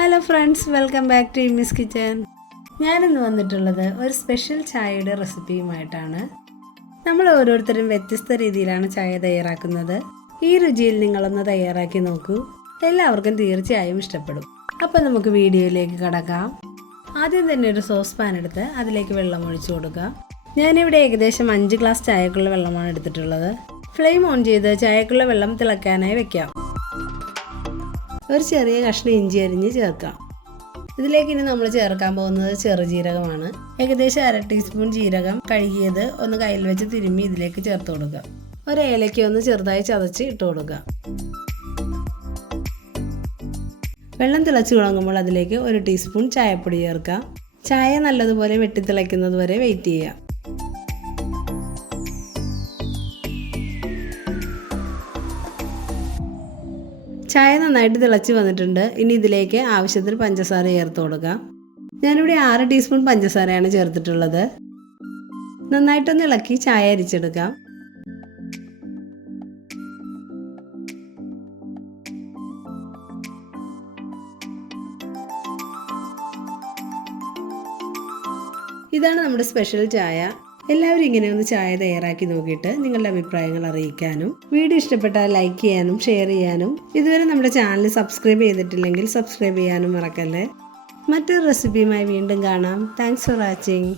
Hello friends, welcome back to Immi's kitchen. ഞാനിന്ന് വന്നിട്ടുള്ളത് ഒരു സ്പെഷ്യൽ ചായയുടെ റെസിപ്പിയുമായിട്ടാണ്. നമ്മൾ ഓരോരുത്തരും വ്യത്യസ്ത രീതിയിലാണ് ചായ തയ്യാറാക്കുന്നത്. ഈ രുചിയിൽ നിങ്ങളൊന്ന് തയ്യാറാക്കി നോക്കൂ, എല്ലാവർക്കും തീർച്ചയായും ഇഷ്ടപ്പെടും. അപ്പോൾ നമുക്ക് വീഡിയോയിലേക്ക് കടക്കാം. ആദ്യം തന്നെ ഒരു സോസ് പാൻ എടുത്ത് അതിലേക്ക് വെള്ളം ഒഴിച്ചു കൊടുക്കുക. ഞാനിവിടെ ഏകദേശം 5 ഗ്ലാസ് ചായക്കുള്ള വെള്ളമാണ് എടുത്തിട്ടുള്ളത്. ഫ്ലെയിം ഓൺ ചെയ്ത് ചായക്കുള്ള വെള്ളം തിളക്കാനായി വെക്കാം. ഒരു ചെറിയ കഷ്ണം ഇഞ്ചി അരിഞ്ഞ് ചേർക്കാം. ഇതിലേക്ക് ഇനി നമ്മൾ ചേർക്കാൻ പോകുന്നത് ചെറുജീരകമാണ്. ഏകദേശം 1/2 ടീസ്പൂൺ ജീരകം കഴുകിയത് ഒന്ന് കയ്യിൽ വെച്ച് തിരുമ്മി ഇതിലേക്ക് ചേർത്ത് കൊടുക്കുക. ഒരു ഏലക്ക ഒന്ന് ചെറുതായി ചതച്ച് ഇട്ട് കൊടുക്കുക. വെള്ളം തിളച്ച് തുടങ്ങുമ്പോൾ അതിലേക്ക് 1 ടീസ്പൂൺ ചായപ്പൊടി ചേർക്കാം. ചായ നല്ലതുപോലെ വെട്ടിത്തിളയ്ക്കുന്നത് വരെ വെയിറ്റ് ചെയ്യുക. ചായ നന്നായിട്ട് തിളച്ച് വന്നിട്ടുണ്ട്. ഇനി ഇതിലേക്ക് ആവശ്യത്തിന് പഞ്ചസാര ചേർത്ത് കൊടുക്കാം. ഞാനിവിടെ 6 ടീസ്പൂൺ പഞ്ചസാരയാണ് ചേർത്തിട്ടുള്ളത്. നന്നായിട്ടൊന്ന് ഇളക്കി ചായ അരിച്ചെടുക്കാം. ഇതാണ് നമ്മുടെ സ്പെഷ്യൽ ചായ. എല്ലാവരും ഇങ്ങനെ ഒന്ന് ചായ തയ്യാറാക്കി നോക്കിയിട്ട് നിങ്ങളുടെ അഭിപ്രായങ്ങൾ അറിയിക്കാനും, വീഡിയോ ഇഷ്ടപ്പെട്ടാൽ ലൈക്ക് ചെയ്യാനും ഷെയർ ചെയ്യാനും, ഇതുവരെ നമ്മുടെ ചാനൽ സബ്സ്ക്രൈബ് ചെയ്തിട്ടില്ലെങ്കിൽ സബ്സ്ക്രൈബ് ചെയ്യാനും മറക്കല്ലേ. മറ്റൊരു റെസിപ്പിയുമായി വീണ്ടും കാണാം. Thanks for watching.